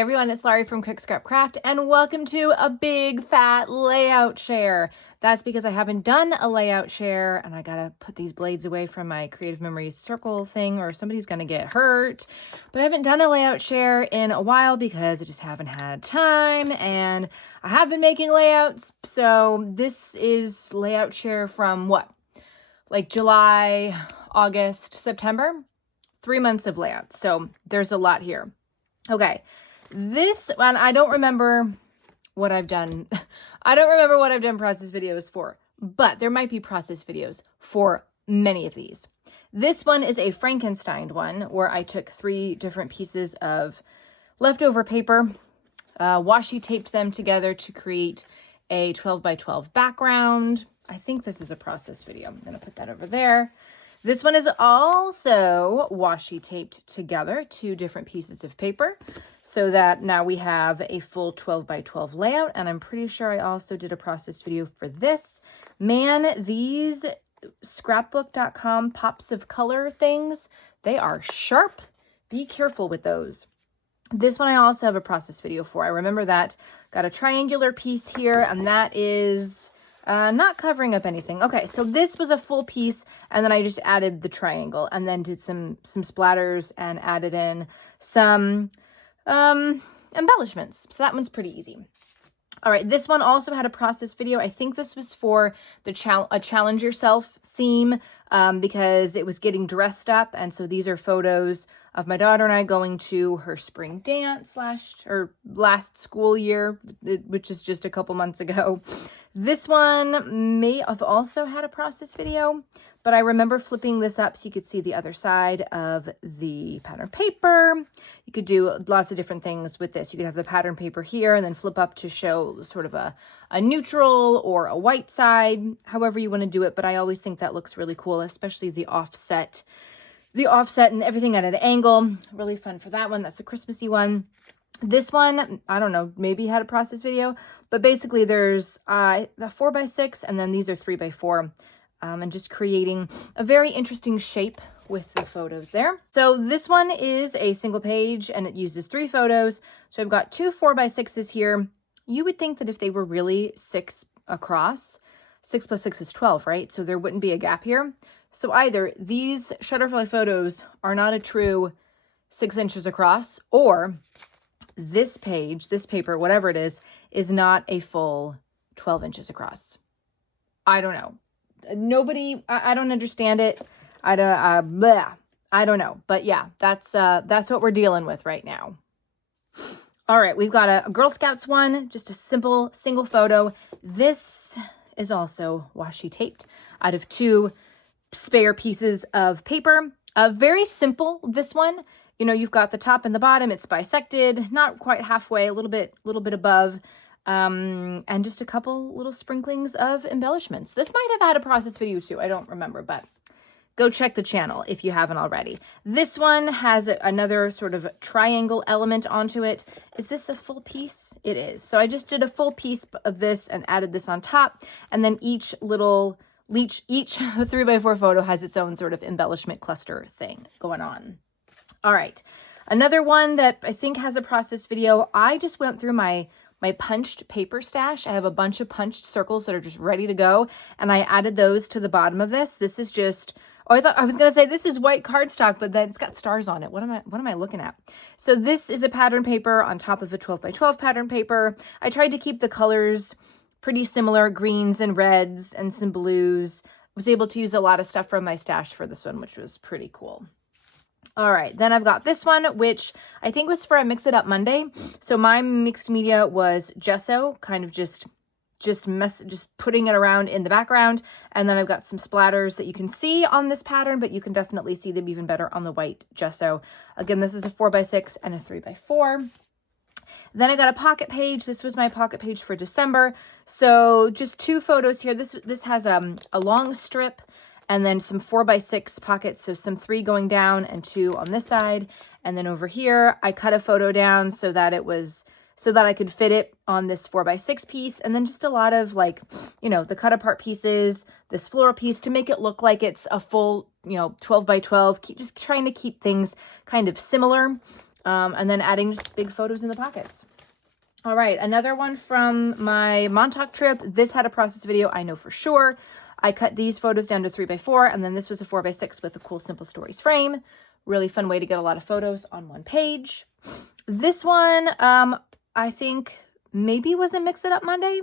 Hey everyone, it's Laurie from Quick Scrap Craft, and welcome to a big fat layout share. That's because I haven't done a layout share, and I gotta put these blades away from my Creative Memories circle thing, or somebody's gonna get hurt. But I haven't done a layout share in a while because I just haven't had time, and I have been making layouts. So this is layout share from what? Like July, August, September? 3 months of layouts. So there's a lot here. Okay. This one, I don't remember what I've done. I don't remember what I've done process videos for, but there might be process videos for many of these. This one is a Frankenstein one where I took 3 different pieces of leftover paper, washi taped them together to create a 12 by 12 background. I think this is a process video. I'm going to put that over there. This one is also washi taped together, 2 different pieces of paper, so that now we have a full 12 by 12 layout. And I'm pretty sure I also did a process video for this. Man, these scrapbook.com pops of color things, they are sharp. Be careful with those. This one I also have a process video for. I remember that. Got a triangular piece here, and that is not covering up anything. Okay, so this was a full piece, and then I just added the triangle and then did some splatters and added in some embellishments. So that one's pretty easy. All right, this one also had a process video. I think this was for the challenge yourself theme because it was getting dressed up. And so these are photos of my daughter and I going to her spring dance last school year, which is just a couple months ago. This one may have also had a process video, but I remember flipping this up so you could see the other side of the pattern paper. You could do lots of different things with this. You could have the pattern paper here and then flip up to show sort of a neutral or a white side, however you want to do it. But I always think that looks really cool, especially the offset and everything at an angle. Really fun for that one. That's a Christmassy one. This one, I don't know, maybe had a process video, but basically there's the 4x6 and then these are 3x4, and just creating a very interesting shape with the photos there. So this one is a single page and it uses 3 photos. So I've got 2 4x6s here. You would think that if they were really 6 across, 6 plus 6 is 12, right? So there wouldn't be a gap here. So either these Shutterfly photos are not a true 6 inches across, or this page, this paper, whatever it is not a full 12 inches across. I don't know. I don't understand it. I don't know. But yeah, that's what we're dealing with right now. All right, we've got a Girl Scouts one, just a simple single photo. This is also washi taped out of 2 spare pieces of paper. Very simple, this one. You know, you've got the top and the bottom, it's bisected, not quite halfway, a little bit above, and just a couple little sprinklings of embellishments. This might have had a process video too, I don't remember, but go check the channel if you haven't already. This one has another sort of triangle element onto it. Is this a full piece? It is. So I just did a full piece of this and added this on top, and then each 3x4 photo has its own sort of embellishment cluster thing going on. All right, another one that I think has a process video. I just went through my punched paper stash. I have a bunch of punched circles that are just ready to go, and I added those to the bottom of this. This is just, I was gonna say this is white cardstock, but then it's got stars on it. What am I looking at? So this is a pattern paper on top of a 12 by 12 pattern paper. I tried to keep the colors pretty similar, greens and reds and some blues. I was able to use a lot of stuff from my stash for this one, which was pretty cool. All right, then I've got this one, which I think was for a Mix It Up Monday. So my mixed media was gesso, kind of just putting it around in the background. And then I've got some splatters that you can see on this pattern, but you can definitely see them even better on the white gesso. Again, this is a 4x6 and a 3x4. Then I got a pocket page. This was my pocket page for December. So just 2 photos here. This has a long strip and then some 4x6 pockets, so some 3 going down and 2 on this side. And then over here, I cut a photo down so that I could fit it on this 4x6 piece. And then just a lot of, like, you know, the cut apart pieces, this floral piece to make it look like it's a full, you know, 12 by 12. Just trying to keep things kind of similar. And then adding just big photos in the pockets. All right, another one from my Montauk trip. This had a process video, I know for sure. I cut these photos down to 3x4, and then this was a 4x6 with a cool Simple Stories frame. Really fun way to get a lot of photos on one page. This one, I think maybe was a Mix It Up Monday.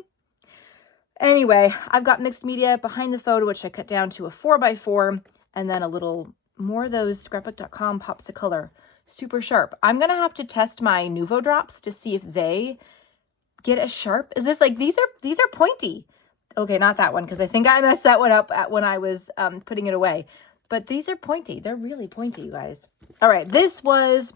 Anyway, I've got mixed media behind the photo, which I cut down to a 4x4, and then a little more of those Scrapbook.com pops of color. Super sharp. I'm going to have to test my Nuvo drops to see if they get as sharp. Is this like, these are pointy. Okay, not that one, because I think I messed that one up when I was putting it away. But these are pointy. They're really pointy, you guys. All right, this was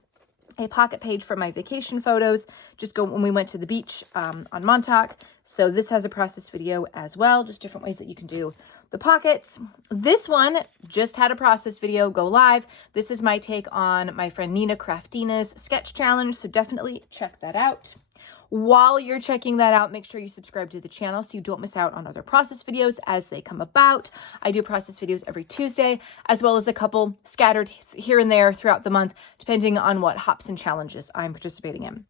a pocket page for my vacation photos, just when we went to the beach on Montauk. So this has a process video as well, just different ways that you can do the pockets. This one just had a process video go live. This is my take on my friend Nina Craftina's sketch challenge, so definitely check that out. While you're checking that out, make sure you subscribe to the channel so you don't miss out on other process videos as they come about. I do process videos every Tuesday, as well as a couple scattered here and there throughout the month, depending on what hops and challenges I'm participating in.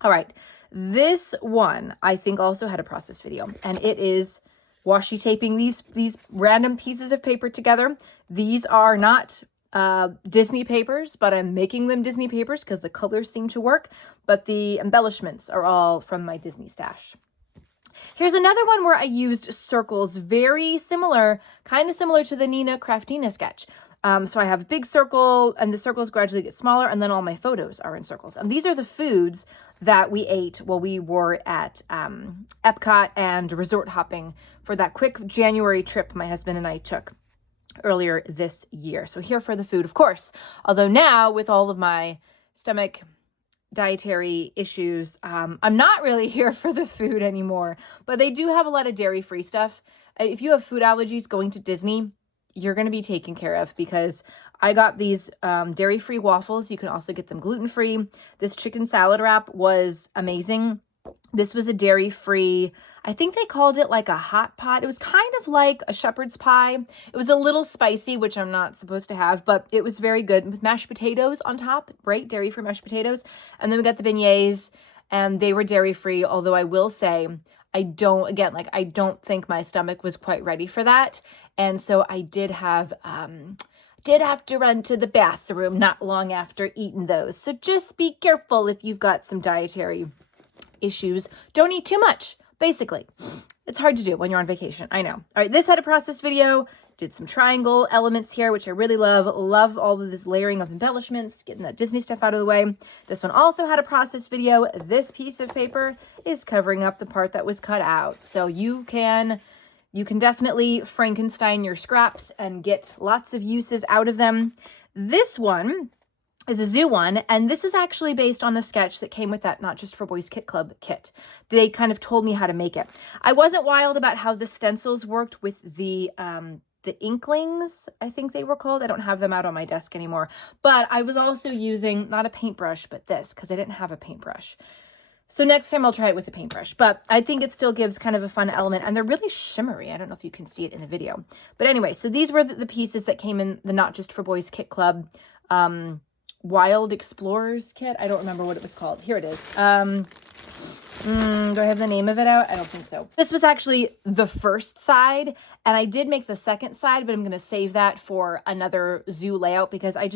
All right, this one I think also had a process video, and it is washi taping these random pieces of paper together. These are not Disney papers, but I'm making them Disney papers because the colors seem to work, but the embellishments are all from my Disney stash. Here's another one where I used circles, very similar, kind of similar to the Nina Craftina sketch. So I have a big circle, and the circles gradually get smaller, and then all my photos are in circles. And these are the foods that we ate while we were at Epcot and resort hopping for that quick January trip my husband and I took earlier this year. So here for the food, of course. Although now, with all of my stomach dietary issues, I'm not really here for the food anymore. But they do have a lot of dairy-free stuff. If you have food allergies going to Disney, you're going to be taken care of, because I got these dairy-free waffles. You can also get them gluten-free. This chicken salad wrap was amazing. This was a dairy-free, I think they called it like a hot pot. It was kind of like a shepherd's pie. It was a little spicy, which I'm not supposed to have, but it was very good with mashed potatoes on top, right? Dairy-free mashed potatoes. And then we got the beignets, and they were dairy-free, although I will say, I don't think my stomach was quite ready for that. And so I did have to run to the bathroom not long after eating those. So just be careful if you've got some dietary issues. Don't eat too much, basically. It's hard to do when you're on vacation, I know. All right, this had a process video. Did some triangle elements here, which I really love. Love all of this layering of embellishments, getting that Disney stuff out of the way. This one also had a process video. This piece of paper is covering up the part that was cut out. So you can definitely Frankenstein your scraps and get lots of uses out of them. This one is a zoo one, and this is actually based on a sketch that came with that Not Just for Boys Kit Club kit. They kind of told me how to make it. I wasn't wild about how the stencils worked with the Inklings, I think they were called. I don't have them out on my desk anymore, but I was also using not a paintbrush, but this, because I didn't have a paintbrush. So next time I'll try it with a paintbrush, but I think it still gives kind of a fun element, and they're really shimmery. I don't know if you can see it in the video, but anyway, so these were the pieces that came in the Not Just for Boys Kit Club Wild Explorers kit. I don't remember what it was called. Here it is. Do I have the name of it out? I don't think so. This was actually the first side, and I did make the second side, but I'm going to save that for another zoo layout because I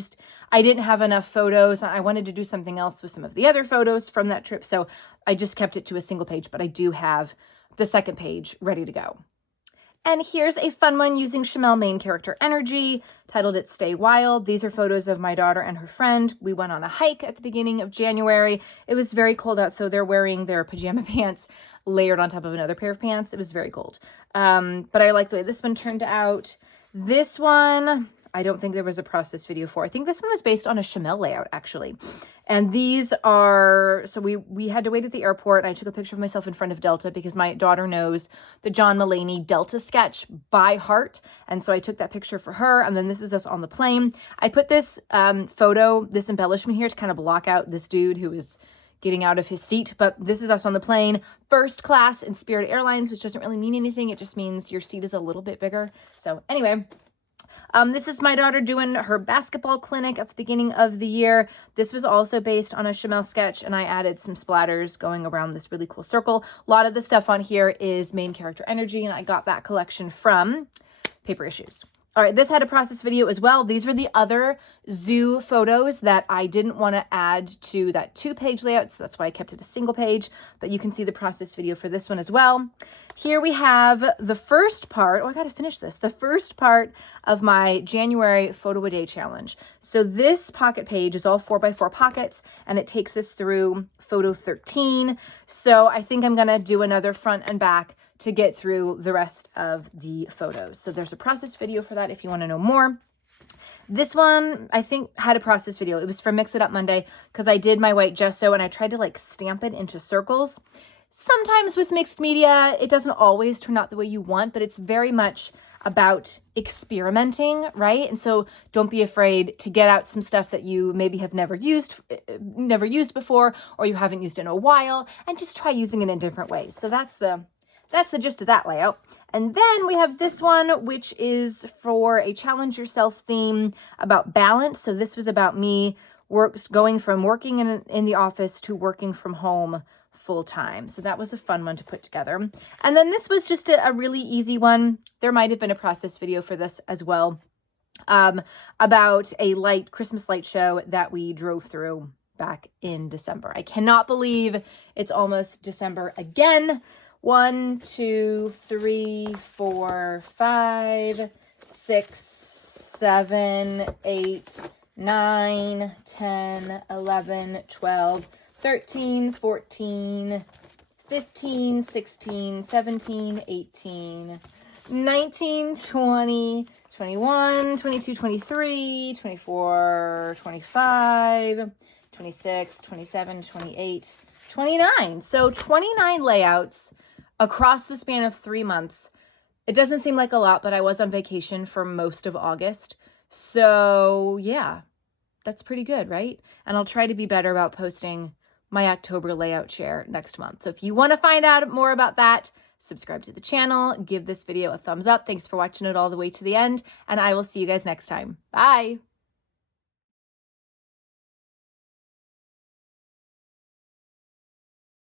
didn't have enough photos. I wanted to do something else with some of the other photos from that trip, so I just kept it to a single page, but I do have the second page ready to go. And here's a fun one using Chamel main character energy, titled it Stay Wild. These are photos of my daughter and her friend. We went on a hike at the beginning of January. It was very cold out, so they're wearing their pajama pants layered on top of another pair of pants. It was very cold. But I like the way this one turned out. This one, I don't think there was a process video for. I think this one was based on a Chamel layout, actually. And these are, so we had to wait at the airport. I took a picture of myself in front of Delta because my daughter knows the John Mulaney Delta sketch by heart. And so I took that picture for her. And then this is us on the plane. I put this this embellishment here to kind of block out this dude who is getting out of his seat. But this is us on the plane, first class in Spirit Airlines, which doesn't really mean anything. It just means your seat is a little bit bigger. So anyway, This is my daughter doing her basketball clinic at the beginning of the year. This was also based on a Chamel sketch, and I added some splatters going around this really cool circle. A lot of the stuff on here is main character energy, and I got that collection from Paper Issues. All right, this had a process video as well. These were the other zoo photos that I didn't want to add to that 2-page layout, so that's why I kept it a single page, but you can see the process video for this one as well. Here we have the first part. Oh, I got to finish this. The first part of my January photo a day challenge. So this pocket page is all 4x4 pockets, and it takes us through photo 13. So I think I'm going to do another front and back to get through the rest of the photos. So there's a process video for that if you want to know more. This one, I think, had a process video. It was for Mix It Up Monday because I did my white gesso and I tried to like stamp it into circles. Sometimes with mixed media, it doesn't always turn out the way you want, but it's very much about experimenting, right? And so don't be afraid to get out some stuff that you maybe have never used before, or you haven't used in a while, and just try using it in different ways. So that's the gist of that layout. And then we have this one, which is for a challenge yourself theme about balance. So this was about me going from working in the office to working from home full time. So that was a fun one to put together. And then this was just a really easy one. There might have been a process video for this as well, about a Christmas light show that we drove through back in December. I cannot believe it's almost December again. 1, 2, 3, 4, 5, 6, 7, 8, 9, 10, 11, 12, 13, 14, 15, 16, 17, 18, 19, 20, 21, 22, 23, 24, 25, 26, 27, 28, 29. So 29 layouts across the span of 3 months. It doesn't seem like a lot, but I was on vacation for most of August. So yeah, that's pretty good, right? And I'll try to be better about posting my October layout share next month. So if you want to find out more about that, subscribe to the channel, give this video a thumbs up. Thanks for watching it all the way to the end, and I will see you guys next time. Bye.